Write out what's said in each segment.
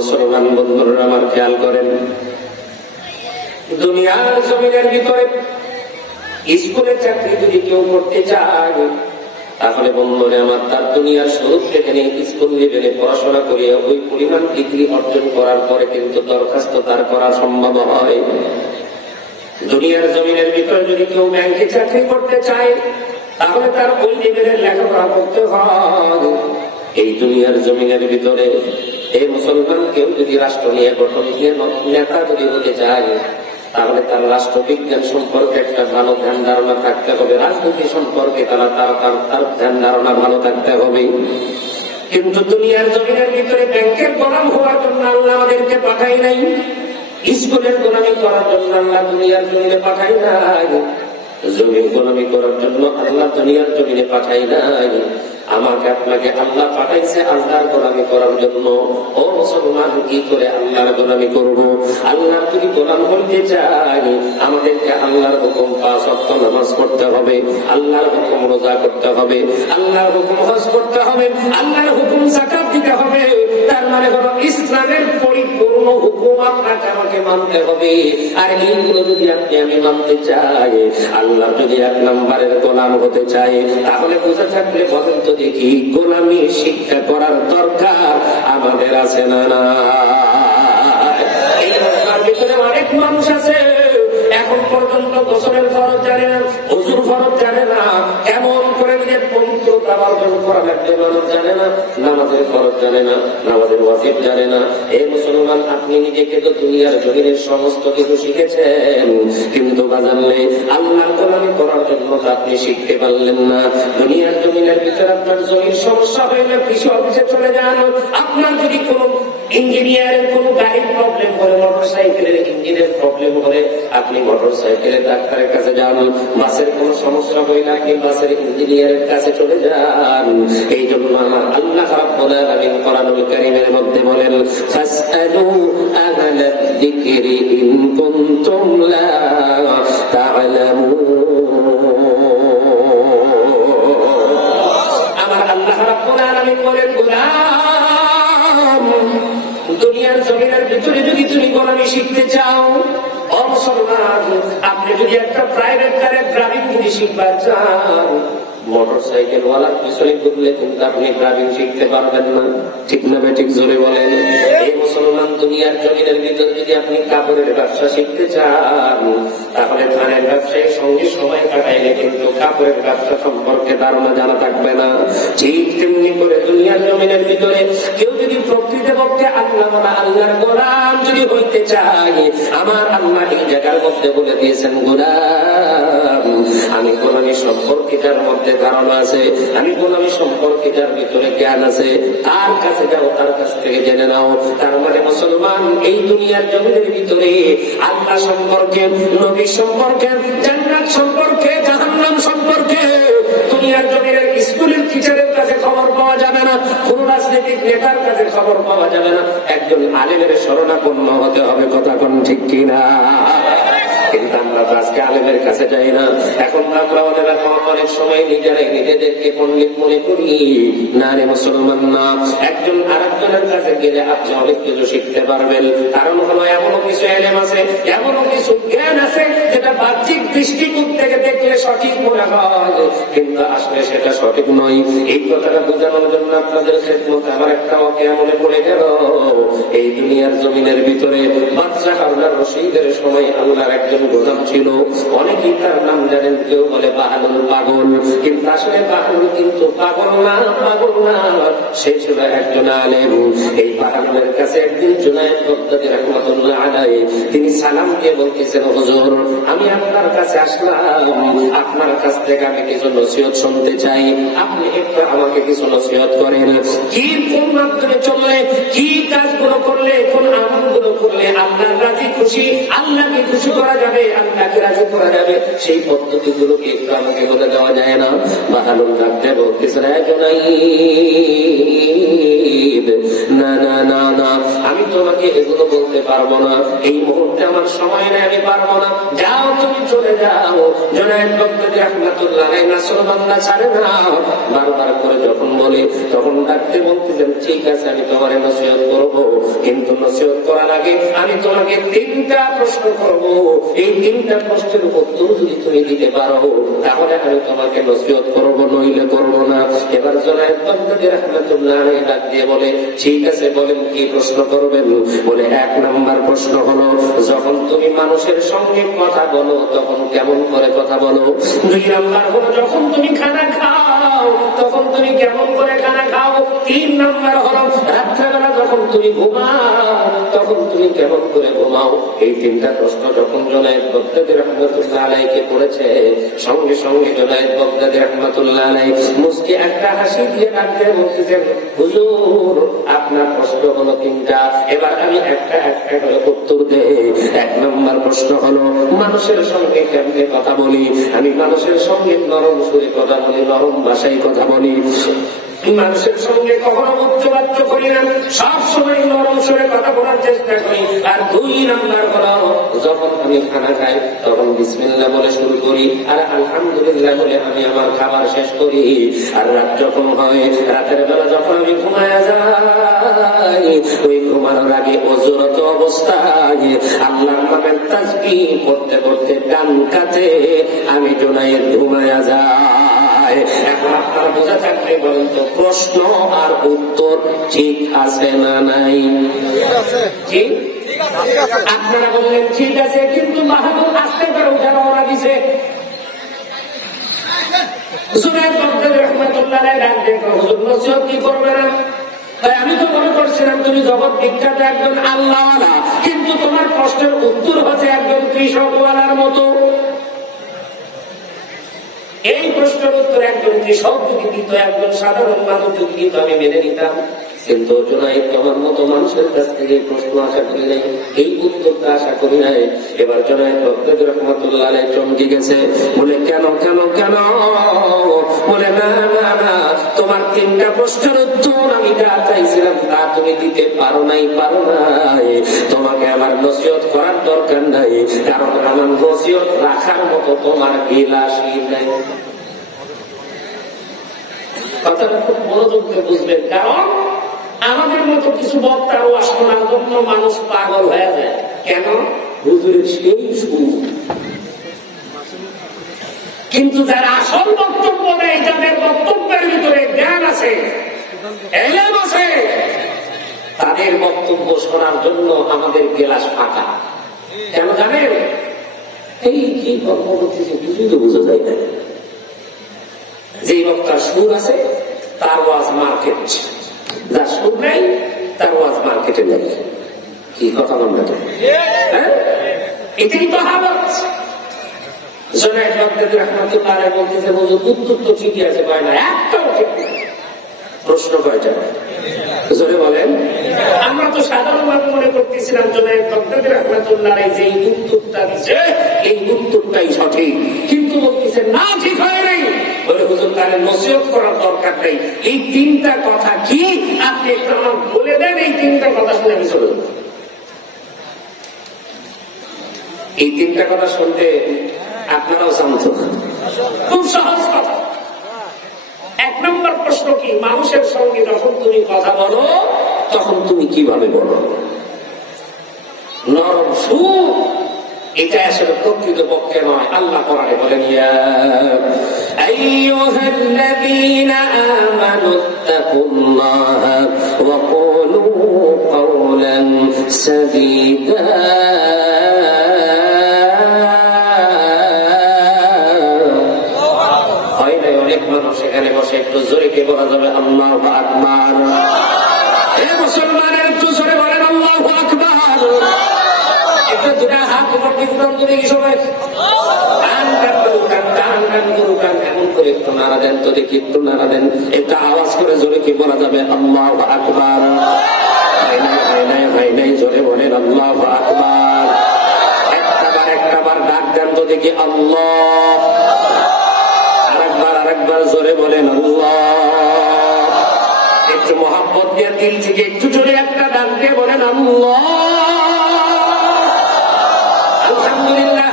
মুসলমান বন্ধুরা আমার খেয়াল করেন, দুনিয়ার জমিনের ভিতরে স্কুলের চাকরি যদি কেউ করতে চায়, তাহলে বন্ধুরে আমার তার দুনিয়ার শুরু থেকে নিয়ে স্কুল লেভেলে পড়াশোনা করিয়া ওই পরিমাণ ডিগ্রি অর্জন করার পরে কিন্তু দরখাস্ত তার করা সম্ভব হয়। দুনিয়ার জমিনের ভিতরে যদি কেউ ব্যাংকে চাকরি করতে চায়, তাহলে তার ওই লেভেলের লেখাপড়া করতে হয়। এই দুনিয়ার জমিনের ভিতরে এই মুসলমান কেউ যদি রাষ্ট্র নিয়ে গঠন নিয়ে নেতা যদি হতে চায়, তাহলে তার রাষ্ট্রবিজ্ঞান সম্পর্কে একটা ভালো ধ্যান ধারণা থাকতে হবে, রাজনীতি সম্পর্কে তার ধ্যান ধারণা ভালো থাকতে হবে। কিন্তু দুনিয়ার জমিনের ভিতরে ব্যাংকের গোলাম হওয়ার জন্য আল্লাহ আমাদেরকে পাঠাই নাই, স্কুলের গোলামি করার জন্য আল্লাহ দুনিয়ার জমিনে পাঠাই নাই, জমির গোলামি করার জন্য আল্লাহ দুনিয়ার জমিনে পাঠাই নাই। আমাকে আপনাকে আল্লাহ পাঠাইছে আল্লাহর গোলামি করার জন্য। ও মুসলমান, কি করে আল্লাহর গোলামি করব? আল্লাহর যদি গোলাম হইতে চাই, আমাদেরকে আল্লাহর হুকুম 5 ওয়াক্ত নামাজ পড়তে হবে, আল্লাহর হুকুম রোজা করতে হবে, আল্লাহর হুকুম হজ করতে হবে, আল্লাহর হুকুম যাকাত দিতে হবে। তার মানে হলো ইসলামের পরিপূর্ণ হুকুম আপনাকে আমাকে মানতে হবে। আর এইগুলো যদি আমি মানতে চাই, আল্লাহ যদি 1 নম্বরের গোলাম হতে চাই, তাহলে বুঝে থাকলে বলেন তো দেখি, গোলামি শিক্ষা করার দরকার আমাদের আছে না? না, এই মক্কার ভিতরে অনেক মানুষ আছে এখন পর্যন্ত গোসলের ফরজ জানে না, ওযুর ফরজ জানে না, এমন করে নিজের পবিত্রতা অর্জন করা লাগবে মানুষ জানে না, নামাজের ফরজ জানে না, নামাজের ওয়াজিব জানে না। এই মুসলমান, আপনি নিজেকে তো দুনিয়ার জমিনের সমস্ত কিছু শিখেছেন, কিন্তু বাজানলে আল্লাহর গোলামি করার জন্য আপনি শিখতে পারলেন না। দুনিয়ার জমিনের ভিতরে আপনার জমির সমস্যা হইলে কৃষি অফিসে চলে যান। আপনার যদি কোনো ইঞ্জিনিয়ারের কোন গাড়ির প্রবলেম হলে, মোটরসাইকেলের ইঞ্জিনের প্রবলেম হলে আপনি মোটরসাইকেলের ডাক্তারের কাছে যান। বাসের কোন সমস্যা হইলে আপনি বাসের ইঞ্জিনিয়ারের কাছে চলে যান। এই জন্য আমার আল্লাহ রাব্বুল আলামিন কোরআনুল কারীমের মধ্যে বলেন, ফাসআলু আহলা যিকরি ইন কুনতুম লা তা'লামুন। আমার আল্লাহ রাব্বুল আলামিন বলেন, গোলাম, দুনিয়ার জমিনের ভিতরে যদি তুমি গোলামি শিখতে চাও, ও মুসলমান, আপনি যদি একটা প্রাইভেট কারের ড্রাইভিং যদি শিখতে চান, মোটরসাইকেল ওয়ালার পিছনে ঘুরলে কিন্তু আপনি ড্রাইভিং শিখতে পারবেন না। ঠিক না ঠিক? জোরে বলেন। এই মুসলমান, দুনিয়ার জমিনের ভিতরে যদি আপনি কাপড়ের ব্যবসা শিখতে চান, তাহলে ধানের ব্যবসায়ীর সঙ্গে সময় কাটাইলে কিন্তু কাপড়ের ব্যবসা সম্পর্কে ধারণা জানা থাকবে না। ঠিক তেমনি করে দুনিয়ার জমিনের ভিতরে কেউ যদি প্রকৃতপক্ষে আল্লাহর গোলাম যদি হইতে চায়, আমার আল্লাহ এই জায়গার মধ্যে বলে দিয়েছেন, গোলাম, আমি গোলামি সম্পর্কে যার মধ্যে ধারণা আছে, আমি গোলামি সম্পর্কে যার ভিতরে জ্ঞান আছে, তার কাছে যাও, তার কাছ থেকে জেনে নাও। তার মানে মুসলমান, এই দুনিয়ার জমিনের ভিতরে আল্লাহ সম্পর্কে, নবী সম্পর্কে, জান্নাত সম্পর্কে, জাহান্নাম সম্পর্কে দুনিয়ার জমিনের স্কুলের টিচারের কাছে খবর পাওয়া যাবে না, কোন রাজনৈতিক নেতার কাছে খবর পাওয়া যাবে না। একজন আলেমের শরণাপন্ন হতে হবে। কথা কোন ঠিক কিনা? কিন্তু আমরা আজকে আলেমের কাছে যাই না। এখন আমরা অনেক সময় নিজেরাই নিজেদেরকে পণ্ডিত মনে করি। না রে মুসলমান, না। একজন আরেকজনের কাছে গেলে আপনি অনেক কিছু শিখতে পারবেন। কারণ হলো এমনও কিছু এলেম আছে, এমনও কিছু জ্ঞান আছে যেটা বাহ্যিক দৃষ্টিকোণ থেকে দেখলে সঠিক মনে হয়, কিন্তু আসলে সেটা সঠিক নয়। এই কথাটা বোঝানোর জন্য আপনাদের খেদমতে আমার একটা ওয়াকিয়া মনে পড়ে গেল। এই দুনিয়ার জমিনের ভিতরে বাদশা হারুন রশিদের সময় আল্লাহর একজন গোলাম ছিল। অনেকেই তার নাম জানেন, কেউ বলে বাহালুল পাগল, কিন্তু আসলে বাহালুল কিন্তু পাগল না, পাগল না, সে ছিল একজন আলেম। এই বাহালুলের কাছে একদিন জুনায়েদ বাগদাদী রাহমাতুল্লাহ আলাইহি তিনি সালাম দিয়ে বলতেছেন, হুজুর, আমি আপনার কাছে আসলাম, আপনার কাছ থেকে আমি কিছু নসিহত শুনতে চাই, আপনি একটু আমাকে কিছু নসিহত করেন। কি কোন মাধ্যমে চললে, কি কাজগুলো করলে, কোন আমলগুলো করলে আল্লাহর রাজি খুশি, আল্লাহকে খুশি করা যাবে, আল্লাহকে রাজি করা যাবে, সেই পদ্ধতিগুলো কি একটু আমাকে বলে দেওয়া যায় না? বাহালুল ডাকতে বলতেছেন, না না না না, আমি তোমাকে এগুলো বলতে পারবো না, এই মুহূর্তে আমার সময় নেই, আমি পারবো না, যাও তুমি চলে যাও। জুনায়েদ বাগদাদী রাহমাতুল্লাহ আলাইহি নাসরবান্দা ছাড়ে না, বারবার করে যখন বলে তখন ডাকতে বলতেছেন, ঠিক আছে আমি তোমার নসিহত করবো, কিন্তু নসিহত করার আগে আমি তোমাকে 3টা প্রশ্ন করব। এই 3টা প্রশ্নের উত্তর যদি তুমি দিতে পারো তাহলে আমি তোমাকে নসিহত করব, নইলে করব না। এবার জনায়েত বাগদাদী রাহমাতুল্লাহ আলাইহি ডাক দিয়ে বলে, ঠিক আছে বলেন কি প্রশ্ন করবেন? বলে 1 নম্বর প্রশ্ন হলো, যখন তুমি মানুষের সঙ্গে কথা বলো তখন কেমন করে কথা বলো? 2 নম্বর হলো, যখন তুমি খানা খাও তখন তুমি কেমন করে খানা খাও? 3 নম্বর হলো, রাত্রেবেলা যখন তুমি ঘুমাও তখন তুমি কেমন করে ঘুমাও? এই 3টা প্রশ্ন যখন জনায়েত বাগদাদী রাহমাতুল্লাহ আলাইহিকে পড়েছে, সঙ্গে সঙ্গে জনায়েত বাগদাদী রাহমাতুল্লাহ আলাইহি মুস্কি একটা হাসি দিয়ে ডাকতে বলতেছেন, হুজুর আপনার প্রশ্ন হলো 3টা, এবার আমি একটা একটা করে উত্তর দেই। 1 নম্বর প্রশ্ন হলো, মানুষের সঙ্গে কেমনে কথা বলি? আমি মানুষের সঙ্গে নরম সুরে কথা বলি, নরম ভাষায় কথা বলি, মানুষের সঙ্গে কখনো উচ্চবাচ্য করি না, সবসময় নরম সুরে কথা বলার চেষ্টা করি। আর 2 নম্বর হলো, যখন আমি খানা খাই তখন বিসমিল্লাহ বলে শুরু করি আর আলহামদুলিল্লাহ বলে আমি আমার খাবার শেষ করি। আর রাত যখন হয়, রাতের বেলা যখন আমি ঘুমায়া যাই, ওই ঘুমানোর আগে অজুরত অবস্থায় আল্লাহর নামের তাসবিহ করতে করতে ডান কাতে আমি জোনায়েত ঘুমায়া যাই। এখন আপনারা বোঝা থাকলে বলেন তো, প্রশ্ন আর উত্তর ঠিক আছে না নাই? ঠিক। আপনারা বললেন ঠিক আছে, কিন্তু মাহবুব আসতে পারো যারা ওরা দিছে। জনায়েত বাগদাদী রাহমাতুল্লাহ আলাইহি ডাক দিয়ে হুজুর নসিহত কি করবে না? তাই আমি তো মনে করছিলাম তুমি জগৎ বিখ্যাত একজন আল্লাহওয়ালা, কিন্তু তোমার প্রশ্নের উত্তর হচ্ছে একজন কৃষকওয়ালার মতো। এই প্রশ্নের উত্তর একজন কৃষক যদি দিত, একজন সাধারণ মানুষ যদি দিত, আমি মেনে নিতাম। কিন্তু জনায়েত তোমার মতো মানুষের কাছ থেকে এই প্রশ্ন আশা করি নাই, এই উত্তরটা আশা করি নাই। এবার জনায়েত বাগদাদী রাহমাতুল্লাহ আলাইহি চমকে গেছে, বলে কেন কেন কেন? বলে না না না, তোমার 3টা প্রশ্নের উত্তর আমি যা চাইছিলাম তা তুমি দিতে পারো নাই। তোমাকে আমার নসিহত করার দরকার নাই, কারণ আমার নসিহত রাখার মতো তোমার গিলাসই নাই। কথাটা খুব মনোযোগ দিয়ে বুঝবেন, কারণ আমাদের মতো কিছু বক্তার ওয়াজ শোনার জন্য মানুষ পাগল হয়ে যায়। কেন? হুজুরের সেই সুর। কিন্তু যারা আসল বক্তব্য দেয়, যাদের বক্তব্যের ভিতরে জ্ঞান আছে, এলেম আছে, তাদের বক্তব্য শোনার জন্য আমাদের গেলাস ফাঁকা। কেন জানেন? এই কি গল্প করতেছে কিছুই তো বোঝা যায় না। যে বক্তার সুর আছে তার ওয়াজ মার্কেট, যার সুর নেই তার ওয়াজ মার্কেটে নেই। কি কথা বলবেন? হ্যাঁ, এটাই তো হালত। জনায়েত বাগদাদী রাহমাতুল্লাহ আলাইহি বলতেছে, হুজুর উত্তর তো ঠিকই আছে, পায় না একটাও ঠিক নেই। প্রশ্ন কয়টা? জোরে বলেন। আমরা তো সাধারণ মানুষ মনে করতেছিলাম জনায়েত বাগদাদী রাহমাতুল্লাহ আলাইহি যে উত্তরটা দিচ্ছে এই উত্তরটাই সঠিক, কিন্তু বলতেছে না, ঠিক হয় নাই। বলে হুজুর তাহলে নসিহত করার দরকার নেই, এই 3টা কথা কি আপনি একটু আমাকে বলে দেন, এই 3টা কথা শুনে আমি চলে যাব। এই 3টা কথা শুনতে আপনারাও শান্ত, খুব সহজ কথা। 1 নম্বর প্রশ্ন কি? মানুষের সঙ্গে যখন তুমি কথা বলো তখন তুমি কিভাবে বলো? নরম সুর, এটা আসলে প্রকৃত পক্ষে নয়। আল্লাহ কোরআনে বলেন, ইয়া আইয়ুহাল্লাযীনা আমানুত্তাকুল্লাহা ওয়া কুলু কাওলান সাদীদা। সেখানে বসে একটু জোরে কে বলা যাবে আল্লাহু আকবার? এই মুসলমানের একটু জোরে বলেন আল্লাহু আকবার। একটু দুটা হাত উপর দিকে তুলে কি সবাই এমন করে একটু নাড়া দেন তো দেখি, একটু নাড়া দেন, একটু আওয়াজ করে জোরে কি বলা যাবে আল্লাহু আকবার? হয় নাই, জোরে বলেন আল্লাহু আকবার। একটাবার ডাক দেন তো দেখি আল্লাহ। আরেকবার জোরে বলেন আল্লাহ। একটু মহব্বত দিয়ে দিল থেকে একটু জোরে একটা ডাক দিয়ে বলেন আল্লাহ। আলহামদুলিল্লাহ।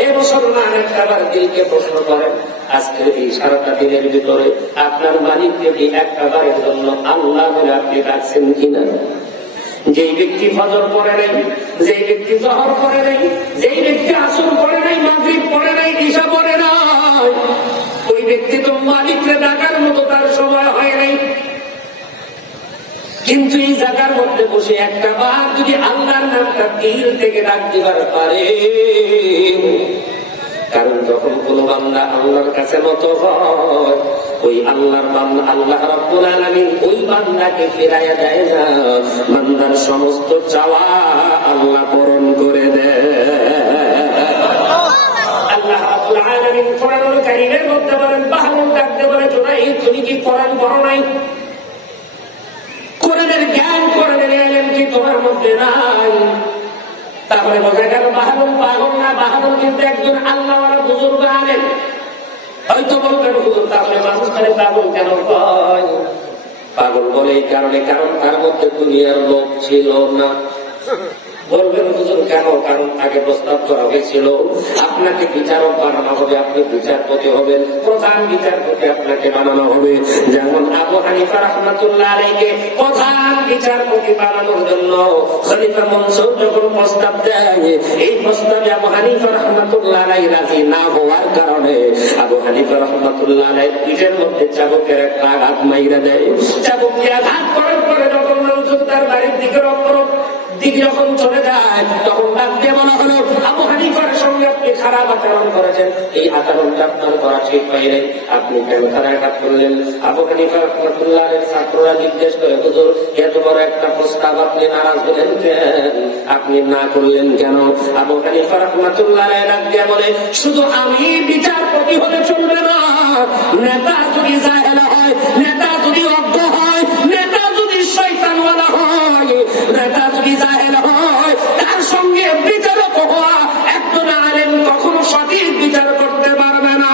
এই মুসলমান একটাবার দিলকে প্রশ্ন করেন, আজকের এই সারাটা দিনের ভিতরে আপনার মালিককে একটাবারের জন্য আল্লাহ বলে আপনি ডাকছেন কিনা? যেই ব্যক্তি ফজর পড়ে নাই, যেই ব্যক্তি জহর পড়ে নাই, যেই ব্যক্তি আসর পড়ে নাই, মাগরিব পড়ে নাই, ইশা পড়ে নাই, ওই ব্যক্তি তো মালিককে ডাকার মতো তার সময় হয় নাই। কিন্তু এই জায়গার মধ্যে বসে একটা বার যদি আল্লাহর নামটা দিল থেকে ডাক দিবার পারে, কারণ যখন কোন বান্দা আল্লাহর কাছে নত হয়, ওই আল্লাহর বান্দা আল্লাহ রাব্বুল আলামিন ওই বান্দাকে ফিরাইয়া দেয় না, বান্দার সমস্ত চাওয়া আল্লাহ পূরণ করে দেয়। আল্লাহ রাব্বুল আলামিন কোরআনুল কারীমের মধ্যে বলেন, বাহরুল ডাকতে বলে, জুনাইদ তুমি কি কোরআন পড়ো নাই? কোরআনের জ্ঞান, কোরআনের ইলম কি তোমার মধ্যে নাই? তাহলে বোঝা গেল বাহরুল পাগল না, বাহরুল কিন্তু একজন আল্লাহওয়ালা বুজুর্গ আলেম। হয়তো বলবেন হুজুর তাহলে মানুষ তাহলে পাগল কেন কয়? পাগল বলে এই কারণে, কারণ তার মধ্যে দুনিয়ার লোভ ছিল না। বলবেন হুজুর কেন? কারণ আগে প্রস্তাব করা হয়েছিল আপনাকে বিচারক বানানো হবে, আপনি বিচারপতি হবেন, প্রধান বিচারপতি আপনাকে বানানো হবে। যেমন আবু হানিফা রাহমাতুল্লাহ আলাইহি প্রধান বিচারপতি বানানোর জন্য খলিফা মনসুর যখন প্রস্তাব দেয়, এই প্রস্তাবে আবু হানিফা রাহমাতুল্লাহ আলাইহি রাজি না হওয়ার কারণে আবু হানিফা রাহমাতুল্লাহ আলাইহি পিঠের মধ্যে চাবুকের একটা আঘাত মাইরা দেয়। চাবুক দিয়ে আঘাত করার পরে যখন মনসুর তার বাড়ির দিকে যখন চলে যায়, তখন ডাক দিয়ে বলা হলো, আবু হানিফার সঙ্গে আপনি খারাপ আচরণ করেছেন, এই আচরণটা আপনার করা ঠিক হয় নাই, আপনি কেন তারা আঘাত করলেন? আবু হানিফা রাহমাতুল্লাহ আলাইহির ছাত্ররা জিজ্ঞেস করে, হুজুর এত বড় একটা প্রস্তাব আপনি নারাজ হলেন কেন? আপনি না করলেন কেন? আবু হানিফা রাহমাতুল্লাহ আলাইহি ডাক দিয়ে বলে, শুধু আমি বিচারপতি হলে চলবে না, নেতা যদি জাহেল হয়, নেতা যদি অজ্ঞ হয়, নেতা যদি শয়তানওয়ালা হয়, নেতা যদি জাহেল হয়, তার সঙ্গে বিচারক হওয়া একজন আলেম কখনো সঠিক বিচার করতে পারবে না।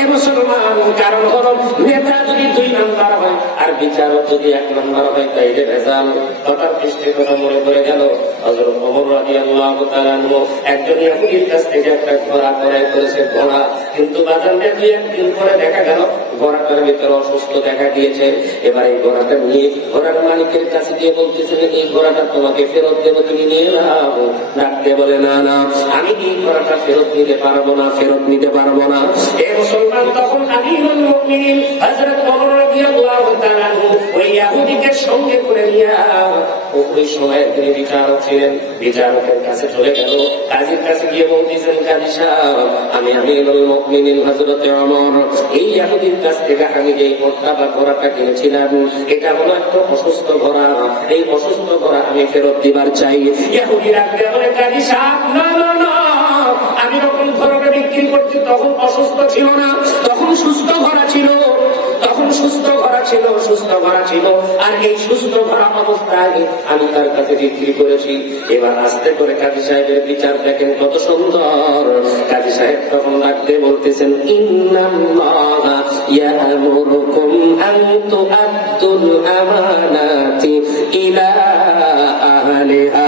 এ মুসলমান, কারণ হলো নেতা যদি 2 নাম্বার হয় আর বিচারক যদি 1 নাম্বার হয়, তাইলে ভেজাল। কথার দৃষ্টি কথা মনে পড়ে গেল হযরত ওমর রাদিয়াল্লাহু তাআলা আনহু একজন ইহুদির কাছ থেকে একটা ঘোড়া ক্রয় করেছে, ঘোড়া। কিন্তু বাজারে 2-1 দিন পরে দেখা গেল ঘোড়াটার ভিতরে অসুস্থ দেখা দিয়েছে। এবার এই ঘোড়াটা নিয়ে ঘোড়ার মালিকের কাছে গিয়ে বলতেছেন, এই ঘোড়াটা তোমাকে ফেরত দেবো, তুমি নিয়ে নাও। ডাকতে বলে, না না, আমি এই ঘোড়াটা ফেরত নিতে পারবো না, ফেরত নিতে পারবো না। এ মুসলমান, তখন আমিরুল মুমিনিন হযরত ওমর রাদিয়াল্লাহু তাআলা আনহু ওই ইহুদিকে সঙ্গে করে নিয়ে ওই সময় তিনি বিচারক ছিলেন, বিচারকের কাছে চলে গেল। কাজীর কাছে গিয়ে বলতেছেন, কাজী সাহেব, আমি আমিরুল মুমিনিন হযরত ওমর, এই ইহুদির কাছ থেকে আমি যে ঘোড়া বা ঘোড়াটা কিনেছিলাম, এটা হলো একটা অসুস্থ ঘোড়া, এই অসুস্থ ঘোড়া আমি ফেরত দিবার চাই। ইহুদি রাখতে বলে, কাজী সাহেব, না না না, আমি যখন ঘোড়াটা বিক্রি করছি তখন অসুস্থ ছিল না, তখন সুস্থ ঘোড়া ছিল, তখন সুস্থ ঘোড়া ছিল, সুস্থ ঘোড়া ছিল, আর এই সুস্থ ঘোড়া অবস্থায় আমি তার কাছে বিক্রি করেছি। এবার আস্তে করে কাজী সাহেবের বিচার দেখেন কত সুন্দর। কাজী সাহেব তখন ডাকতে বলতেছেন, ইন্নাল্লাহা ইয়া'মুরুকুম আন তু'আদ্দুল আমানাতি ইলা আহলিহা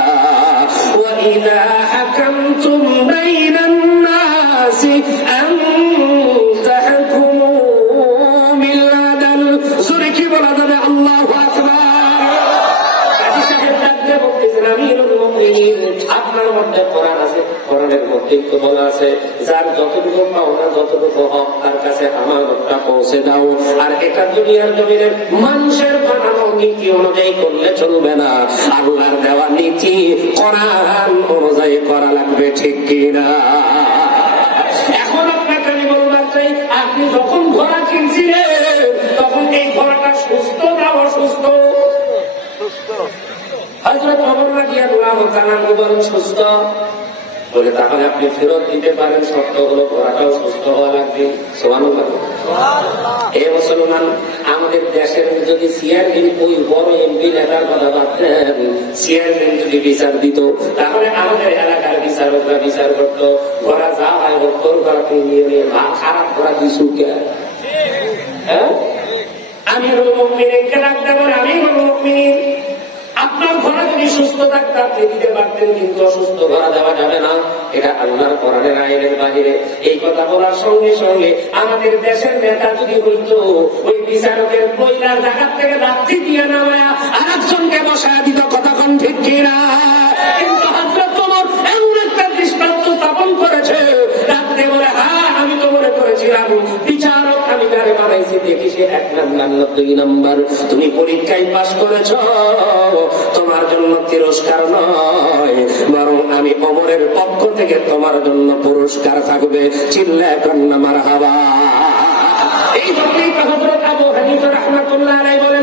ওয়া ইযা হাকামতুম বাইনান নাসি আন তাহকুমু বিল আদল। সূরা কি বলা যাবে? আল্লাহু আকবার। কাজী সাহেব ডাকতে বলতেছেন, আমিরুল মুমিনিন, আপনার মধ্যে কোরআন আছে, কোরআনের মধ্যেই তো বলা আছে, যার যতটুকু পাওনা, যতটুকু হক, তার কাছে আমানতটা পৌঁছে দাও। আর এটা দুনিয়ার জমিনে মানুষের বানানো নীতি অনুযায়ী করলে চলবে না, আল্লাহর দেওয়া নীতি কোরআন অনুযায়ী করা লাগবে, ঠিক কিনা? এখন আপনাকে আমি বলবার চাই, আপনি যখন ঘোড়া কিনছিলেন তখন এই ঘোড়াটা সুস্থ না অসুস্থ? হযরত ওমর রাদিয়াল্লাহু তাআলা বলেন, সুস্থ। বলে, তাহলে আপনি ফেরত দিতে পারেন, শর্ত হলো ঘোড়াটাও সুস্থ হওয়া লাগবে। সুবহানাল্লাহ। এ মুসলমান, আমাদের দেশের যদি চেয়ারম্যান ওই বড় এমপি নেতার কথা ভাবতেন, চেয়ারম্যান যদি বিচার দিত, তাহলে আমাদের এলাকার বিচারকরা বিচার করতো, ঘোড়া যা হয় হোক, তোর ঘোড়া তুই নিয়ে নিয়ে খারাপ ঘোড়া দিছু কে? হ্যাঁ, আমিরুল মুমিনিনকে ডাকতে বলে, আমিরুল মুমিনিন, আপনার ঘোড়া যদি সুস্থ থাকতে আপনি দিতে পারতেন, কিন্তু অসুস্থ ঘোড়া দেওয়া যাবে না, এটা আল্লাহর কোরআনের আইনের বাহিরে। এই কথা বলার সঙ্গে সঙ্গে আমাদের দেশের নেতা যদি বলতো, ওই বিচারকের কইলার জায়গা থেকে যাত্রী দিয়ে নামায়া আর একজনকে করেছিলাম, বিচারক আমি যারে বানাইছি দেখি সে 1 নাম্বার না 2 নাম্বার। তুমি পরীক্ষায় পাশ করেছ, তোমার জন্য তিরস্কার নয়, বরং আমি ওমরের পক্ষ থেকে তোমার জন্য পুরস্কার থাকবে। চিল্লায় কন্যা মারহাবা। এই জন্যই হযরত আবু হানিফা রাহমাতুল্লাহ আলাইহি বলেন,